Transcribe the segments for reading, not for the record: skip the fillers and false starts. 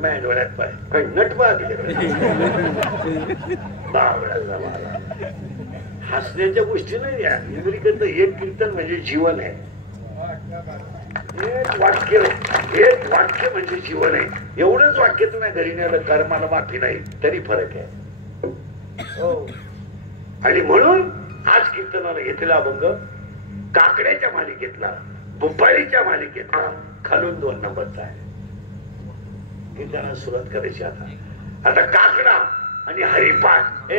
माझ्या डोळ्यात पाय काही नटवा बावळाचा वाला हसण्याच्या गोष्टी नाही या इंग्रजीकडचं एक कीर्तन म्हणजे जीवन आहे एक वाक्य म्हणजे जीवन आहे एवढंच वाक्य तुम्ही घरी नेलं कर्माला माफी नाही तरी फरक आहे हो आणि म्हणून आज कीर्तनाला घेतलेला अभंग काकड्याच्या मालिकेतला भोपाळीच्या मालिकेतला खालून 2 नंबरचा आहे कीर्तनाला सुरुवात करायची आता काकडा आणि हरिपाठ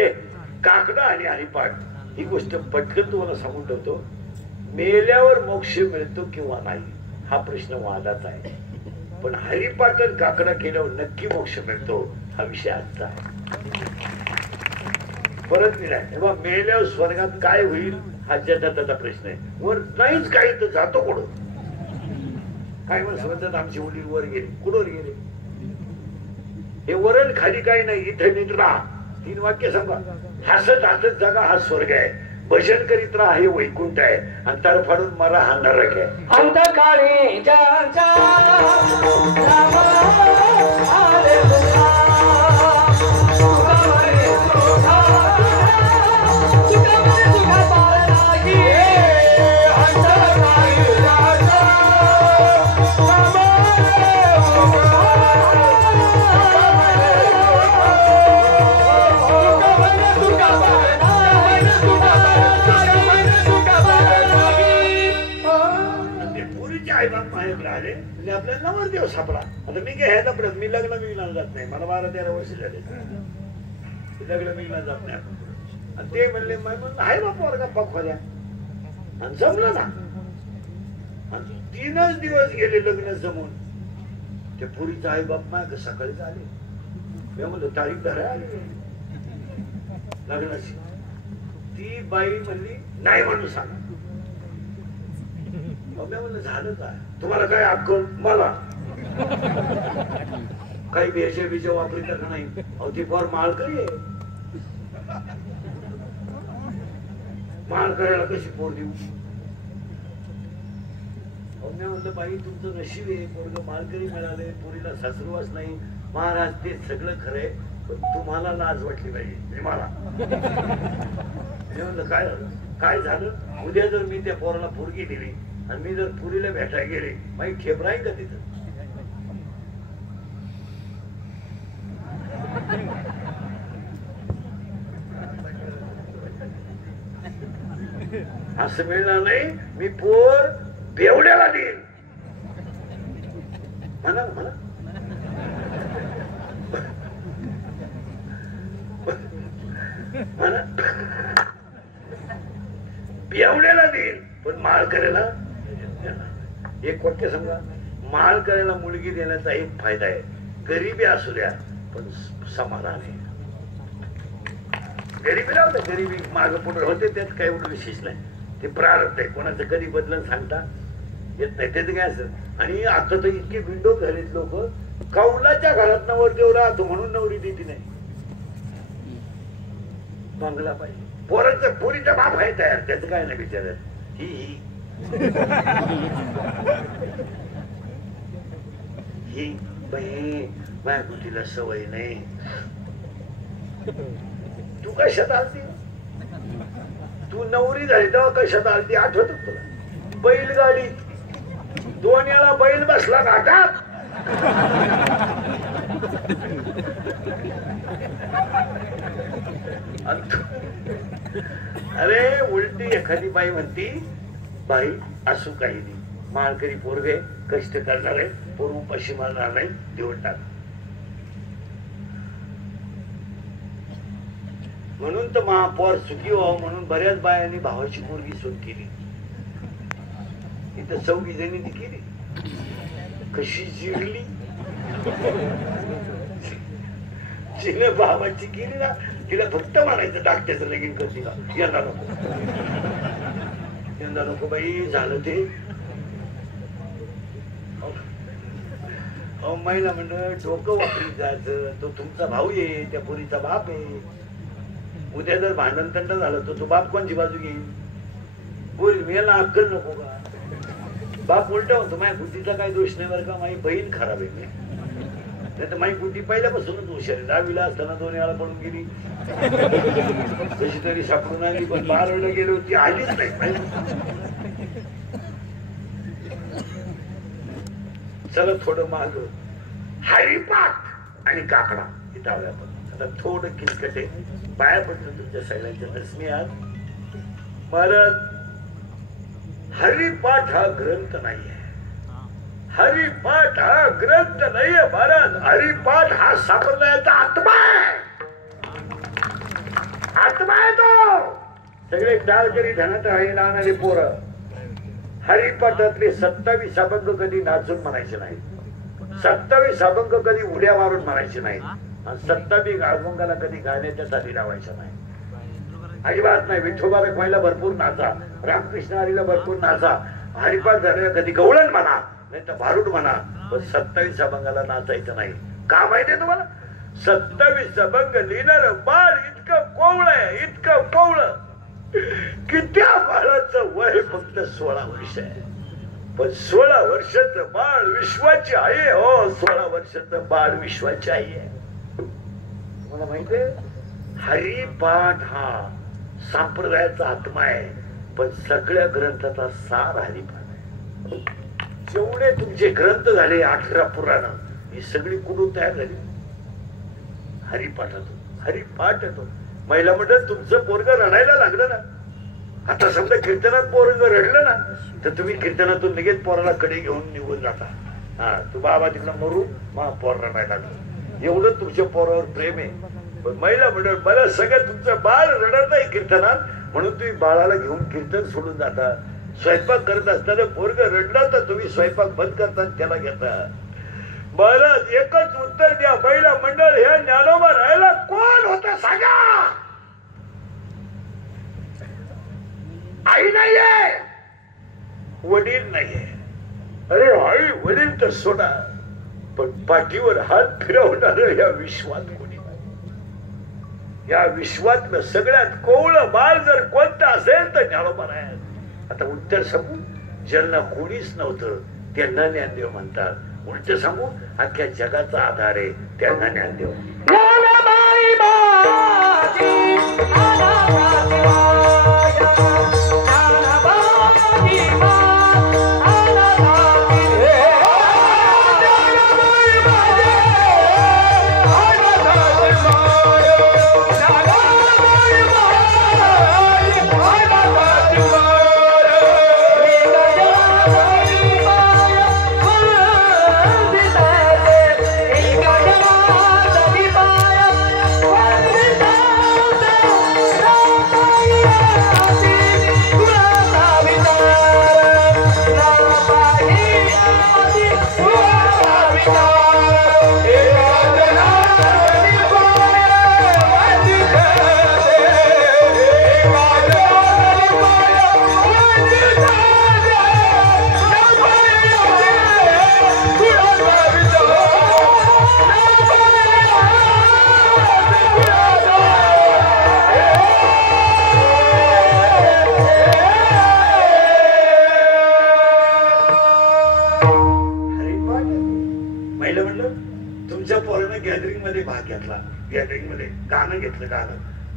काकडा आणि हरिपाठ ही गोष्ट पटकन तुम्हाला सांगून ठेवतो मेल्यावर मोक्ष मिळतो किंवा नाही हा प्रश्न वादाचा आहे पण हरिपाठ आणि काकडा केल्यावर नक्की मोक्ष मिळतो हा विषय आजचा आहे परत नाही तेव्हा मेल्यावर स्वर्गात काय होईल हा जगाचा प्रश्न आहे वर नाहीच काही तर जातो कुठं काय म्हणतात आमची मुली वर गेली कुठवर गेले हे वरण खाली काही नाही इथे निद्रा 3 वाक्य सांगा हसत हसत जगा हा स्वर्ग आहे भजन करीत राहा हे वैकुंठ आहे आणि तर फाडून मला हा नरक आहे अंतकाळी आपल्याला नवरदेव सापडा आता मी काय ह्याला पडत मी लग्न मिळणार जात नाही मला 12-13 वर्ष झाले लग्न मिळणार जात नाही आणि ते म्हणले हाय बापा वर्गा पक्वाल्या आणि जमलं ना 3च दिवस गेले लग्न जमून ते पुरीचा आई बाप माग सकाळीच आले मी म्हणलं तारीख धरा लग्नाची ती बाई म्हणली नाही म्हणून सांगा म्हणलं झालं काय तुम्हाला काय अक्कल मला काही बेचे बिचे वापरी तर नाही अहो ती फार माळकरी आहे माळ करायला कशी पोर देऊ मी म्हणलं बाई तुमचं नशीब आहे पोरग माळकरी मिळाले पोरीला सासरुवास नाही महाराज ते सगळं खरंय पण तुम्हाला लाज वाटली पाहिजे मला मी म्हणलं काय झालं उद्या जर मी त्या पोराला पोरगी दिली आणि मी जर पुरीला भेटायला गेले माही खेप राहील का तिथं असं मिळणार नाही मी पोर बेवड्याला देईन म्हणा म्हणा म्हणा बेवड्याला देईन पण माळ करायला एक वाक्य सांगा माळ करायला मुलगी देण्याचा एक फायदा आहे गरीबी असू द्या पण समाधान आहे गरीबी राहतं गरीबी माग पुढे होते त्यात काही एवढं विशेष नाही ते प्रारब्ध आहे कोणाचं कधी बदलून सांगता येत नाही त्याचं काय असं आणि आता तर इतके विंडो झालेत लोक कौलाच्या घरात नवरदेव राहतो म्हणून नवरी देती नाही बंगला पाहिजे पोरांचा पोरीचा बाप आहे तयार त्याचं काय नाही विचारत ही बाई माझ्या बुद्धीला सवय नाही तू कशात आलती तू नवरी झाली तेव्हा कशात आलती आठवत तुला बैलगाडी 2 वेळा बैल बसला घाटात अरे उलटी एखादी बाई म्हणती बाई असू काही नाही माळकरी पोरगे कष्ट करणार आहे पोर उपाशी मारणार नाही देऊन टाक म्हणून तर महापौर सुखी व्हावं म्हणून बऱ्याच बायांनी भावाची पोरगी सोड केली इथं 4 जणी केली कशी जिरली तिने भावाची केली ना तिला फक्त म्हणायचं डाक्टरचं लगीन कर तिला यंदा नको बाई झालं ते महिला म्हणलं डोकं वापरीत जायचं तो तुमचा भाऊ आहे त्या पोरीचा बाप आहे उद्या जर भांडण तंड झालं तर तो बाप कोणची बाजू घेईल बोल मेला अक्कल नको का बाप उलटा होतो माझ्या बुद्धीचा काही दोष नाही बरं का माझी बहीण खराब आहे नाही तर माझी कुठे पहिल्यापासूनच हुशार आहे. 10वीला असताना 2 वेळा पळून गेली, कशी तरी सापडून आली, पण 12वीला गेली होती, आलीच नाही. चला थोडं माग हरिपाठ आणि काकडा हे डाव्या आपण. आता थोडं किचकट आहे, पाया पडतो तुमच्या सगळ्यांच्या रश्मी. आज महाराज हरिपाठ हा ग्रंथ नाहीये, हरिपाठ हा ग्रंथ नाहीये महाराज. हरिपाठ हा संप्रदायाचा आत्मा आहे, आत्मा आहे तो. सगळे डाळकरी धनात आहे लावणारे पोरं हरिपाठातले 27 अभंग कधी नाचून म्हणायचे नाही, 27 अभंग कधी उड्या मारून म्हणायचे नाही, 27 अभंगाला कधी गाण्याच्या साठी लावायचं नाही, अजिबात नाही. विठोबा रखमाईला भरपूर नाचा, रामकृष्ण हरीला भरपूर नाचा, हरिपाठ झालेला कधी गवळण म्हणा नाही तर भारूड म्हणा, पण 27 अभंगाला नाचायचं नाही. का माहितीये तुम्हाला? 27 अभंग लिहिणार बाळ इतकं कोवळ आहे, इतकं कोवळ की त्या बाळाचं वय फक्त 16 वर्ष आहे. पण 16 वर्षाचं बाळ विश्वाची आई आहे. हो, 16 वर्षाचं बाळ विश्वाची आई आहे. तुम्हाला माहितीये हरिपाठ हा संप्रदायाचा आत्मा आहे, पण सगळ्या ग्रंथाचा सार हरिपाठ आहे. जेवढे तुमचे ग्रंथ झाले 18 पुराण ही सगळी कुठून तयार झाली? हरिपाठातून. हरिपाठ येतो. महिला मंडळ तुमचं पोरग रडायला लागलं ना, आता समजा कीर्तनात पोरग रडलं ना, तर तुम्ही कीर्तनातून निघेत पोराला कडे घेऊन निघून जाता. हा, तू बाबा तिकडं मरू, मग पोर रडायला लागलं. एवढं तुमच्या पोरावर प्रेम आहे. पण महिला मंडळ मला सगळं तुमचं बाळ रडत नाही कीर्तनात, म्हणून तुम्ही बाळाला घेऊन कीर्तन सोडून जाता. स्वयंपाक करत असताना पोरग रडलं तर तुम्ही स्वयंपाक बंद करता, त्याला घेता. महाराज एकच उत्तर द्या, महिला मंडळ ह्या ज्ञानोबा राहायला कोण होता सांगा? आई नाहीये, वडील नाहीये. अरे आई वडील तर सोडा, पण पाठीवर हात फिरवणार या विश्वात कोणी नाही. या विश्वातलं सगळ्यात कोवळं बाळ जर कोणतं असेल तर ज्ञानोबा राहायला. आता उत्तर सांगू, ज्यांना कोणीच नव्हतं त्यांना ज्ञानदेव म्हणतात. उलट सांगू, अख्ख्या जगाचा आधार आहे त्यांना ज्ञानदेव.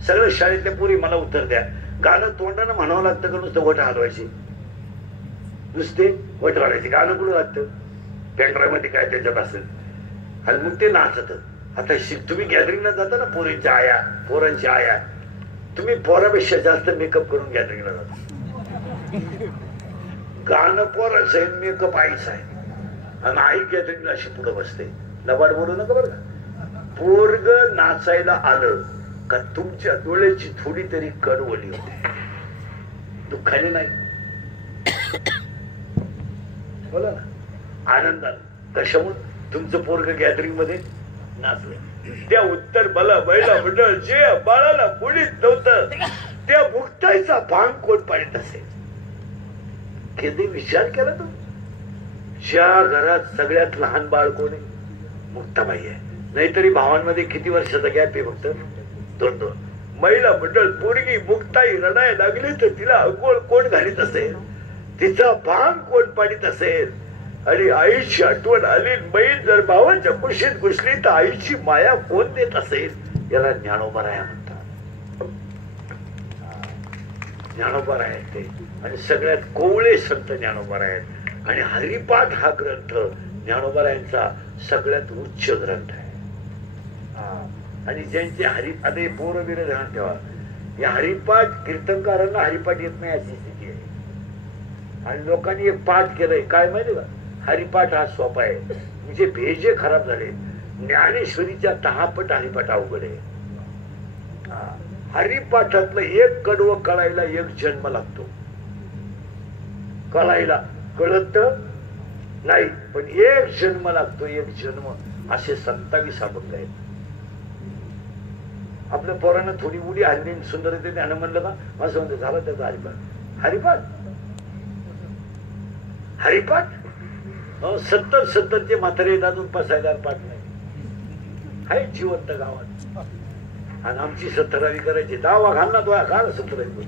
सगळं शाळेतल्या पोरी मला उत्तर द्या, गाणं तोंडानं म्हणावं लागतं का नुसतं वट हलवायचे? नुसते वट हलवायचे गाणं कुठं लागतं? पेंड्राईव्ह मध्ये काय त्याच्यात असेल आणि मग ते नाचत. आता तुम्ही गॅदरिंगला जाता ना, पोरींच्या आया पोरांच्या आया, तुम्ही पोरापेक्षा जास्त मेकअप करून गॅदरिंगला जाता. गाणं पोराचं आहे, मेकअप आईच आहे, आणि आई गॅदरिंगला अशी पुढे बसते. लबाड बोलू नका बरं का. पोरग नाचायला आलं का तुमच्या डोळ्याची थोडी तरी कडवली होते, दुःखाने नाही, बोला ना, आनंदाने. कशामुळे? तुमचं पोरग गॅदरिंग मध्ये नाचलं. त्या उत्तर मला महिला मंडळ जे बाळाला कोणीच नव्हतं त्या मुक्ताईचा भांग कोण पाडत असेल? कधी विचार केला तू? ज्या घरात सगळ्यात लहान बाळ कोण आहे? मुक्ताबाई आहे. नाहीतरी भावांमध्ये किती वर्षाचा गॅप आहे? फक्त 2-2. महिला मंडळ पोरगी मुक्ताई रडायला लागली तर तिला अंघोळ कोण घालीत असेल? तिचा भांग कोण पाडीत असेल? आणि आईची आठवण आली. बैल जर भावाच्या कुशीत घुसली तर आईची माया कोण देत असेल? याला ज्ञानोबराया म्हणतात. ज्ञानोबराय आहेत ते. आणि सगळ्यात कोवळे संत ज्ञानोबराय आहेत. आणि हरिपाठ हा ग्रंथ ज्ञानोबरायांचा सगळ्यात उच्च ग्रंथ आहे. आणि ज्यांचे आता पोरं बिरं ध्यान ठेवा, या हरिपाठ कीर्तनकारांना हरिपाठ येत नाही अशी स्थिती आहे. आणि लोकांनी एक पाठ केलंय काय माहिती का? हरिपाठ हा सोपा आहे. म्हणजे भेजे खराब झाले. ज्ञानेश्वरीच्या 10 पट हरिपाठ अवघड आहे. हरिपाठातलं एक कडवं कळायला एक जन्म लागतो. कळायला कळत नाही पण एक जन्म लागतो. एक जन्म. असे 27 अभंग आहेत. आपल्या पोरांना थोडी उडी हल्ली सुंदर येते त्यानं म्हणलं का असं म्हणतो झालं त्याचा हरिपाठ. हरिपाठ हरिपाठ 70 म्हातारे अजून पसायला पाठ नाही आहे जिवंत गावात. आणि आमची 17वी करायची. दावा घाल ना तो काळ 17वी.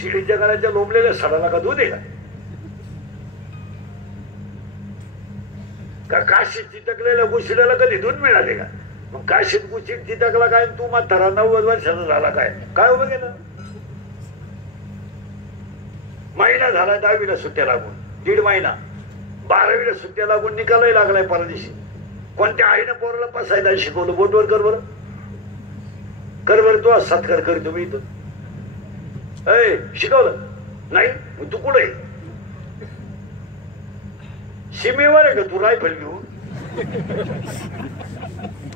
शिडीच्या घराच्या लोंबलेल्या सडाला का दूध आहे का? काशीत चिटकलेल्या गुशिड्याला कधी दूध मिळाले का? मग काशीत गुशीत चिटकला काय? तू म्हातारा 90 वर्षाचा झाला काय? काय उभं गेलं? महिना झाला 10वीला सुट्ट्या लागून. 1.5 महिना. 12वीला सुट्ट्या लागून निकालही लागलाय परदेशी. कोणत्या आईनं पोराला पसायला शिकवलं? बोटवर कर बरं. कर बरं. तू सत्कार करी तुम्ही इथं शिकवलं नाही? तू कुठे सीमेवर आहे का तू? रायफल घेऊन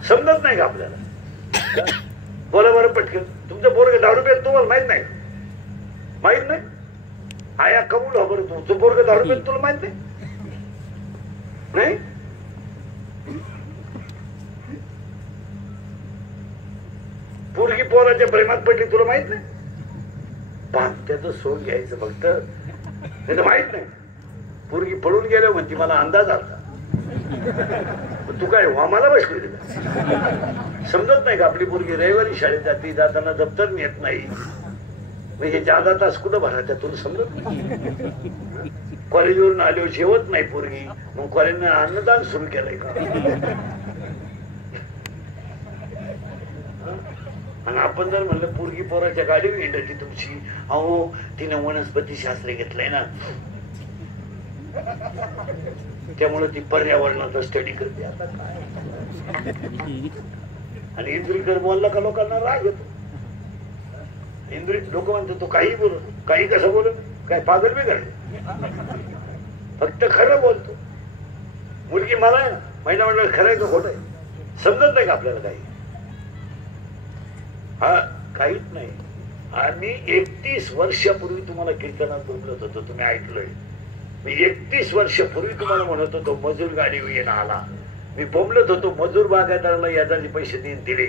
समजत नाही का आपल्याला? बोला बरं पटकन. तुमचं पोरग दारू पेत तुम्हाला माहित नाही? माहित नाही? आया कबूल हो बरं. तुमचं पोरग दारू पेत तुला माहित नाही? नाही पोरगी पोराच्या प्रेमात पडली तुला माहित नाही? त्याचं सोड घ्यायचं फक्त. नाही तर माहित नाही. पोरगी पळून गेल्या म्हणती मला अंदाज आला. तू काय वामाला बसली तुला? समजत नाही का? आपली पोरगी रविवारी शाळेत जाते. जाताना दप्तर नेत नाही. म्हणजे जादा तास कुठं भरायचा तुला समजत नाही? कॉलेजवरून आल्यावर जेवत नाही पोरगी. मग कॉलेजने अन्नदान सुरू केलंय का? आणि आपण जर म्हणलं पोरगी पोराच्या गाडीवर हिंडती तुमची. अहो तिने वनस्पती शास्त्र घेतलंय ना त्यामुळे ती पर्यावरणाचा स्टडी करते. आता काय? आणि इंद्रिकर बोलला का लोकांना राग येतो. इंद्रिय लोक म्हणतात तो काही बोल, काही कसं बोल, काय पागल बी करते. फक्त खरं बोलतो. मुलगी मला आहे ना महिना म्हणलं खरं आहे का खोटं आहे? समजत नाही का आपल्याला काही? हा काहीच नाही. आम्ही 31 वर्षापूर्वी तुम्हाला कीर्तनात बोलत होतो. तुम्ही ऐकलंय. मी 31 वर्षापूर्वी तुम्हाला म्हणत होतो मजूर गाडी येणं आला. मी बोंबलत होतो मजूर बागायतदाराला यादाचे पैसे दिले.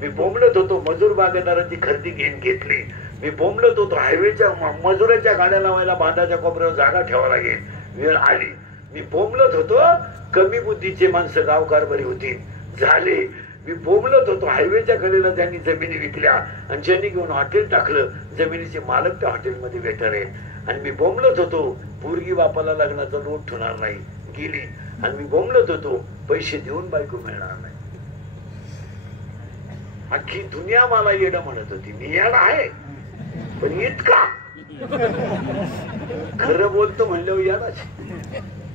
मी बोंबलत होतो मजूर बागायतदाराची खरेदी घेतली. मी बोंबलत होतो हायवेच्या मजुराच्या गाड्या लावायला बांधाच्या कोपऱ्यावर जागा ठेवायला लागेल. वेळ आली. मी बोंबलत होतो कमी बुद्धीचे माणसं गावकार बरी होती झाले. मी बोंबलत होतो हायवेच्या कडेला ज्यांनी जमिनी विकल्या आणि ज्यांनी घेऊन हॉटेल टाकलं जमिनीचे मालक त्या हॉटेलमध्ये वेटर आहे. आणि मी बोंबलत होतो पोरगी बापाला लग्नाचा लोट होणार नाही गेली. आणि मी बोंबलत होतो पैसे देऊन बायको मिळणार नाही. अख्खी दुनिया मला येणं म्हणत होती. मी येणं आहे पण इतका खरं बोलतो म्हणल्यावर यालाच.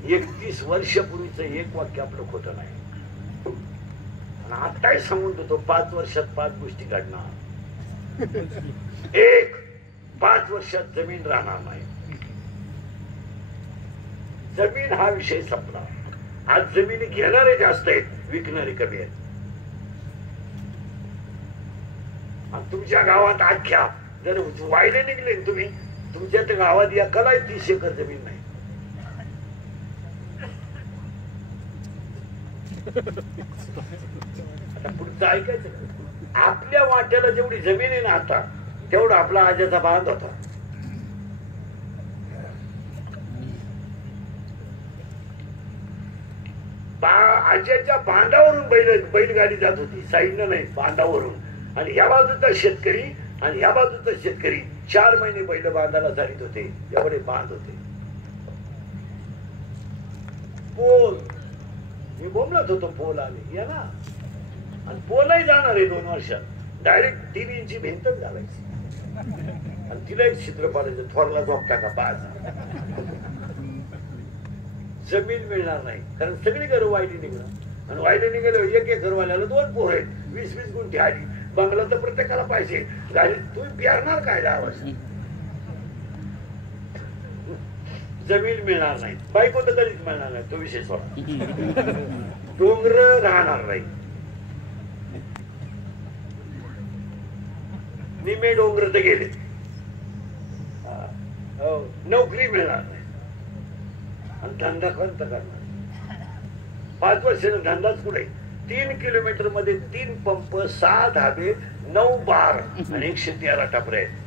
31 वर्षापूर्वीच एक वाक्य आपलं खोटं नाही. आताही सांगून देतो 5 वर्षात 5 गोष्टी घडणार. 1 5 वर्षात जमीन राहणार नाही. जमीन हा विषय संपला. आज जमिनी घेणारे जास्त आहेत विकणारे कमी आहेत. तुमच्या गावात अख्ख्या जर वायले निघले तुम्ही तुमच्या त्या गावात या कला 30 एकर जमीन नाही. आता पुढचं ऐकायचं. आपल्या वाट्याला जेवढी जमीन आहे ना आता तेवढा आपला आज्याचा बांध होता. आज्याच्या बांधावरून बैलगाडी जात होती. साईडनं नाही बांधावरून. आणि या बाजूचा शेतकरी आणि या बाजूचा शेतकरी 4 महिने बैल बांधाला चालित होते. एवढे बांध होते. पोल मी बोंबलत होतो, पोल आले या ना, आणि पोलही जाणार आहे 2 वर्षात, डायरेक्ट 3 इंची भिंतच घालायची आणि तिला एक छिद्र पाडायचं, थोरला झोपटा का पाच. जमीन मिळणार नाही, कारण सगळी घरं वायली निघणार, आणि वायली निघालं 1 एकरवाल्याला 2 पोर आहेत, 20-20 गुंठी आली, बंगला तर प्रत्येकाला पाहिजे, गाडी तुम्ही बियारणार काय 10 वर्ष, जमीन मिळणार नाही, बायको तर कधीच मिळणार नाही, तो विषय सोडा. डोंगर राहणार नाही, निमे डोंगर तर गेले, नोकरी मिळणार नाही, आणि धंदा कोणता करणार, 5 वर्षाचा धंदाच कुठे, 3 किलोमीटर मध्ये 3 पंप, 6 धाबे, 9 बार आणि 113 टपरे आहेत.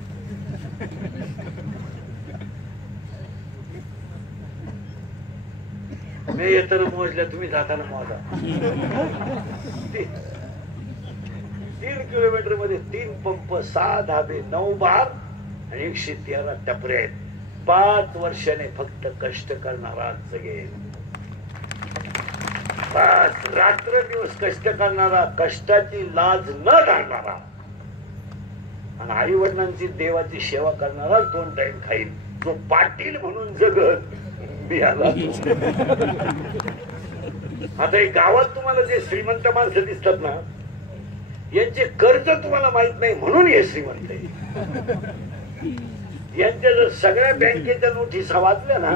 मी येताना मोजल्या, तुम्ही जाताना मोजा. 3 किलोमीटर मध्ये 3 पंप, 6 धाबे, 9 बार आणि 113 टपरे आहेत. 5 वर्षाने फक्त कष्ट करणारा जगेल. 5 रात्र दिवस कष्ट करणारा, कष्टाची लाज न धरणारा, आणि आई वडिलांची देवाची सेवा करणारा 2 टाइम खाईल, जो पाटील म्हणून जगत मी आला. आता गावात तुम्हाला जे श्रीमंत माणसं दिसतात ना, यांचे कर्ज तुम्हाला माहित नाही म्हणून हे श्रीमंत आहे. यांच्या जर सगळ्या बँकेच्या नोटिसा वाचल्या ना,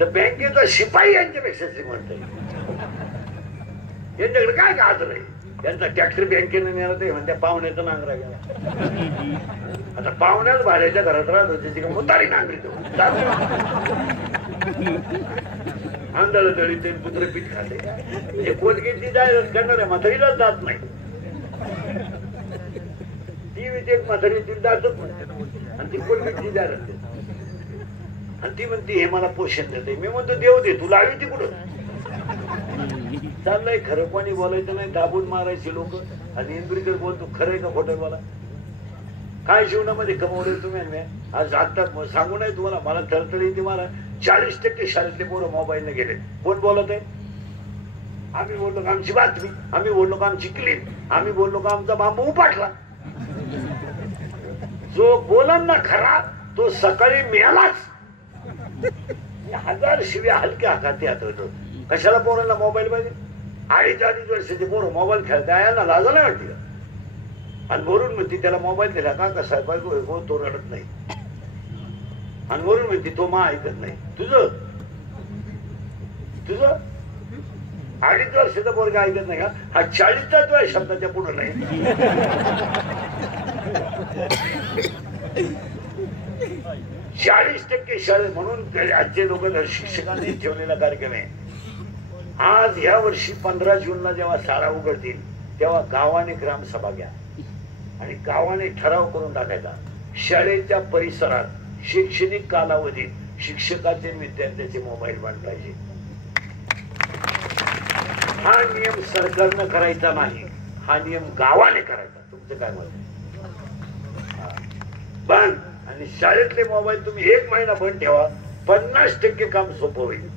तर बँकेचा शिपाई यांच्यापेक्षा श्रीमंत आहे. यांच्याकडे काय गाज नाही, त्यांचा ट्रॅक्टर बँकेने नेला ते म्हणत्या पाहुण्याचा नांगरा गेला. आता पाहुण्याच भाड्याच्या घरात राहत होते, मुतारी नांगरी तो आंधळ तळी ते पुत्र पीठ खाते. हे कोलगेटची जाहिरात करणाऱ्या म्हातारीलाच जात नाही, ती एक म्हातारी ती जातच नाही, आणि ती कोलगेटची जाहिरात देते, आणि ती म्हणते हे मला पोषण देते. मी म्हणतो देव दे, तू लावी ती कुठं चाललंय. खरं कोणी बोलायचं नाही, दाबून मारायचे लोक, आणि इंद्रिकर बोलतो खरंय का खोटं बोला. काय जीवनामध्ये कमवले तुम्ही आज आता सांगू नाही तुम्हाला, मला थरथर येते. मला 40% शाळेतले पोरं मोबाईलने गेले. कोण बोलत आहे? आम्ही बोललो का आमची बातमी, आम्ही बोललो का आमची क्लिप, आम्ही बोललो का आमचा बांबू उपाटला. जो बोलन ना खरा तो सकाळी मिळालाच. 1000 शिव्या हलक्या हाताते आठवतो. कशाला पोरांना मोबाईल पाहिजे? 2.5 वर्षाचे पोरं मोबाईल खेळता यायला लाजा नाही वाटली. आणि वरून म्हणते त्याला मोबाईल दिला का कसा बायको तो रडत नाही, आणि वरून म्हणते तो मा ऐकत नाही. तुझं 2.5 वर्षाचा पोरगा ऐकत नाही का? हा 40चा शब्दाच्या पुढे नाही. 40% शाळेत म्हणून आजचे लोक शिक्षकांनी ठेवलेला कार्यक्रम आहे. आज ह्या वर्षी 15 जूनला जेव्हा शाळा उघडतील तेव्हा गावाने ग्रामसभा घ्या आणि गावाने ठराव करून टाकायचा, शाळेच्या परिसरात शैक्षणिक कालावधीत शिक्षकाचे विद्यार्थ्याचे मोबाईल बंद पाहिजे. हा नियम सरकारनं करायचा नाही, हा नियम गावाने करायचा. तुमचं काय मत? बंद. आणि शाळेतले मोबाईल तुम्ही 1 महिना बंद ठेवा, 50% काम सोपं होईल.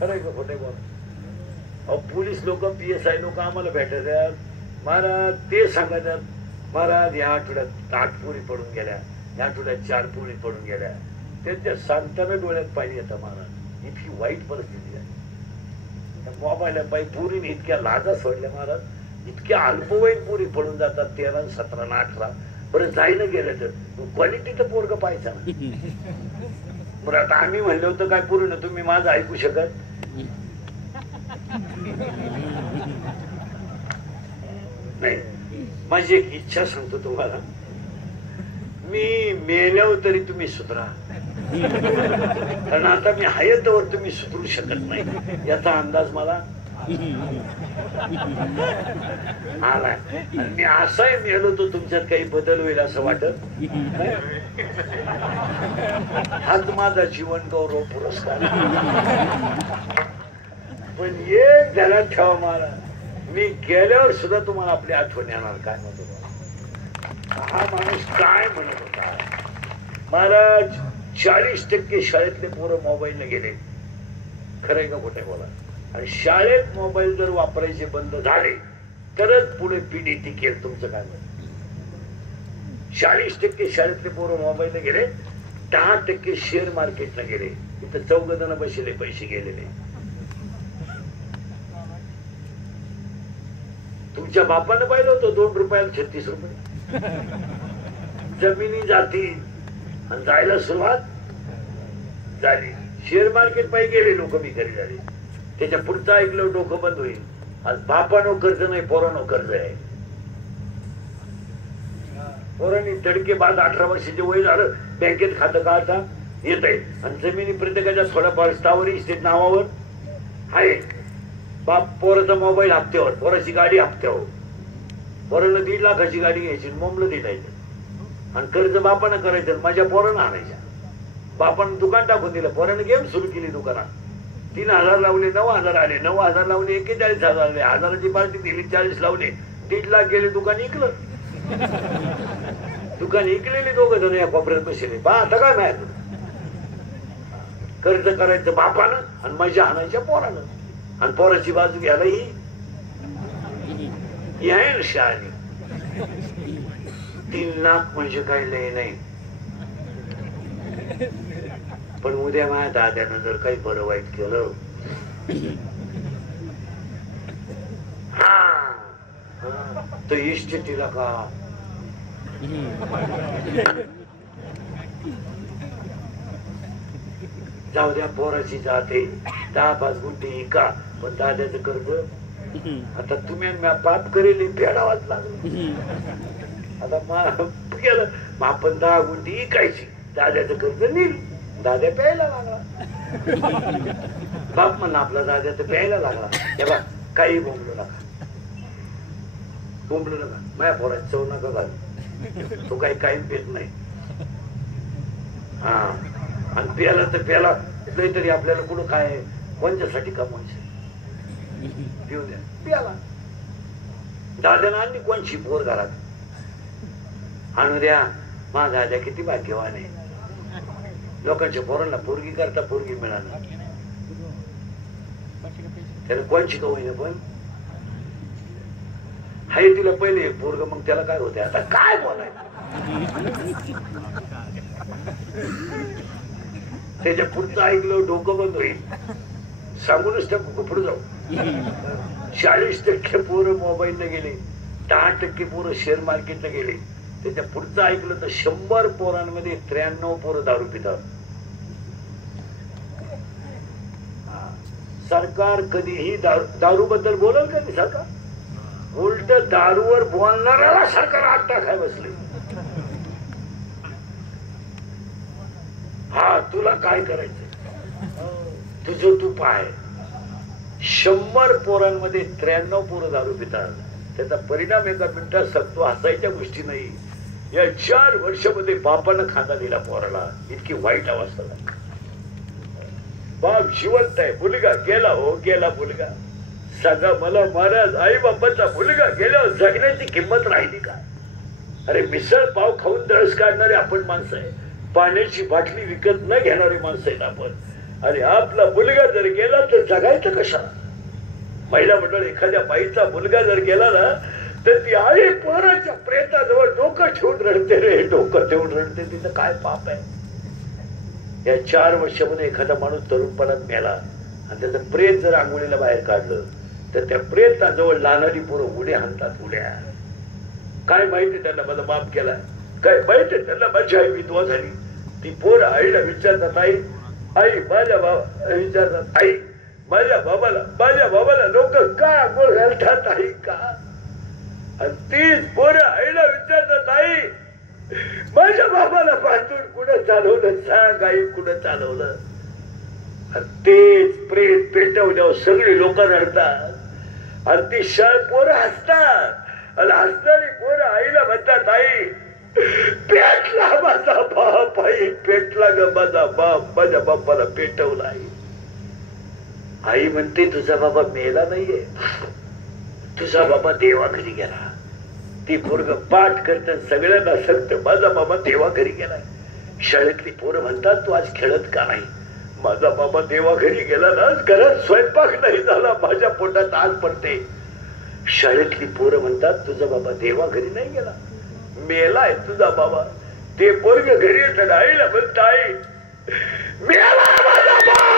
खरंय का खोटे बोल? पोलीस लोक, PSI लोक आम्हाला भेटतात, महाराज ते सांगतात, महाराज या आठवड्यात 8 पोरी पडून गेल्या, या आठवड्यात 4 पोरी पडून गेल्या. त्यांच्या सांगताना डोळ्यात पाणी येतं. महाराज इतकी वाईट परिस्थिती आहे. मोबाईल पाहिजे पोरीने इतक्या लाजा सोडल्या महाराज, इतक्या अल्पवयीन पोरी पडून जातात, 13, 17, 18. बरं जाईनं गेलं तर क्वालिटीचं पोरग पाहिजे ना. बरं आता आम्ही म्हणलं होतं काय पोरीनं तुम्ही माझं ऐकू शकत नाही. माझी एक इच्छा सांगतो तुम्हाला, मी मेल्यावर तरी तुम्ही सुधरा, कारण आता मी हयातवर तुम्ही सुधरू शकत नाही याचा अंदाज मला आलाय. आणि मी असाही मेलो तो तुमच्यात काही बदल होईल असं वाटत. हाच माझा जीवन गौरव पुरस्कार. पण एक ध्यानात ठेवा मला, मी गेल्यावर सुद्धा तुम्हाला आपली आठवण येणार. काय म्हणतो हा माणूस काय म्हणत होता? महाराज 40% शाळेतले पोरं मोबाईलने गेले. खरंय का खोटं बोला? आणि शाळेत मोबाईल जर वापरायचे बंद झाले तरच पुढे पिढी टिकेल. तुमचं काय म्हणणं? 40% शाळेतले पोरं मोबाईलने गेले, 10% शेअर मार्केटला गेले. इथं 14 जण बसले, पैसे गेलेले. तुमच्या बापानं पाहिलं होतं 2 रुपयाला 36 रुपये जमिनी जाती आणि जायला सुरुवात झाली. शेअर मार्केट पाहिजे गेले लोक भिकारी झाले. त्याच्या पुढचं ऐकलं डोकं बंद होईल. आज बापानो कर्ज नाही, पोरानो कर्ज आहे. पोरांनी तडके बाद 18 वर्षाचे वय झालं, बँकेत खातं काढता येत आहे आणि जमिनी प्रत्येकाच्या थोड्याफार स्थावर इस्टेट नावावर आहे. बाप पोराचा मोबाईल हप्त्यावर, पोराची गाडी हप्त्यावर. पोरानं 1.5 लाखाची गाडी घ्यायची, मोमलं दिलायचं आणि कर्ज बापानं करायचं, माझ्या पोरानं आणायच्या. बापानं दुकान टाकून दिलं, पोरानं गेम सुरू केली दुकानात. 3,000 लावले, 9,000 आले, 9,000 लावले 41,000 आले, 1,000ची पार्टी दिली, 40 लावले, 1.5 लाख गेले. दुकान इकलं. दुकान इकलेली 2 जण या कोपऱ्यात बसले. बा आता काय माहित, कर्ज करायचं बापानं आणि मजा आणायच्या पोरानं आणि पोराची बाजू घ्यायला ही आहे ना शहाणी. 3 लाख म्हणजे काही लय नाही. पण उद्या माझ्या दाद्यानं जर काही बरं वाईट केलं, तर इष्टीला का जाऊ द्या, पोराची जाते 10-5 गुंठे का, पण दाद्याचं कर्ज आता तुम्ही पाप करेल फेडावाच लागलं. आता आपण 10 गुंठी इकायची, दाद्याचं कर्ज नील. दाद्या प्यायला लागला. बाप म्हणा आपला दाद्या तर प्यायला लागला. हे बा काही बोंबलो नका, बोंबलो नका. माझ्या पोराची चव नका घाल, तो काही कायम पेत नाही. हा, आणि प्याला तर प्याला तरी आपल्याला कुठं काय कोणच्यासाठी कमवायचं, पिऊ द्या प्याला. दाद्यानं आणली कोणची पोर घरात आणू द्या. माझा दाद्या किती भाग्यवान आहे. लोकांच्या पोरांना पोरगी करता पोरगी मिळाली, त्याला कोणची का होईना पण हाय तिला पहिले पोरग, मग त्याला काय होते. आता काय बोलायचं, त्याच्या पुढचं ऐकलं डोकं बंद होईल. सांगूनच त्या पुढे जाऊ. 40% पोरं मोबाईलला गेले, 10% पोरं शेअर मार्केटला गेले. त्याच्या पुढचं ऐकलं तर 100 पोरांमध्ये 93 पोरं दारू पितात. सरकार कधीही दारू बद्दल बोलल कधी सरकार? उलट दारूवर बोलणाऱ्याला सरकार आत्ता काय बसले. हा तुला काय करायचं तुझं तू पाय. 100 पोरांमध्ये 93 पोरं दारू पितात. त्याचा परिणाम एका मिनिटात सांगतो, हसायच्या गोष्टी नाही. या 4 वर्षामध्ये बापानं खांदा दिला पोराला. इतकी वाईट अवस्था झाली. बाप जिवंत आहे, मुलगा गेला, हो गेला मुलगा. सांगा मला महाराज, आई बापाचा मुलगा गेल्यावर जगण्याची किंमत राहिली का? अरे मिसळ पाव खाऊन दळस काढणारे आपण माणसं आहे, पाण्याची बाटली विकत न घेणारी माणसं आहेत आपण. आणि आपला मुलगा जर गेला तर जगायचं कशा? महिला मंडळ एखाद्या बाईचा मुलगा जर गेला ना, तर ती आई पोराच्या प्रेताजवळ डोकं ठेवून रडते रे, डोकं ठेवून रडते. तिथं काय पाप आहे? या 4 वर्षामध्ये एखादा माणूस तरुणपणात मेला आणि त्याचं प्रेत जर आंघोळीला बाहेर काढलं तर त्या प्रेताजवळ लहानारी पोरं उड्या हाणतात. उड्या काय माहिती त्यांना माझा बाप केला, काय माहिती त्यांना माझी आई विधवा झाली. ती पोर आईला विचारतात, आई माझ्या बाबा विचारतात, आई माझ्या बाबाला लोक काय आंघोळ घालतात आई का? आणि तीच पोरं आईला विचारतात, आई माझ्या बाबाला बांधून कुठं चालवलं, सांग आई कुठं चालवलं. आणि तेच प्रेत पेटवल्यावर सगळी लोक रडतात आणि ती पोरं हसतात. आणि हसणारी पोरं आईला म्हणतात, आई पेटला माझा बाप, आई पेटला ग माझा बाप, माझ्या बापाला पेटवला. आई म्हणते तुझा बाबा मेला नाहीये, तुझा बाबा देवा घरी गेला. ती पोरग पाठ करत सगळ्यांना सांगत माझा बाबा देवा घरी गेलाय. शाळेतली पोरं म्हणतात तू आज खेळत का नाही. माझा बाबा देवा घरी गेला ना, घरात स्वयंपाक नाही झाला, माझ्या पोटात आग पडते. शाळेतली पोरं म्हणतात तुझा बाबा देवा घरी नाही गेला, मेलाय तुझा बाबा. ते पोरग घरी येतात, आईला म्हणत आई मेला माझा बाबा.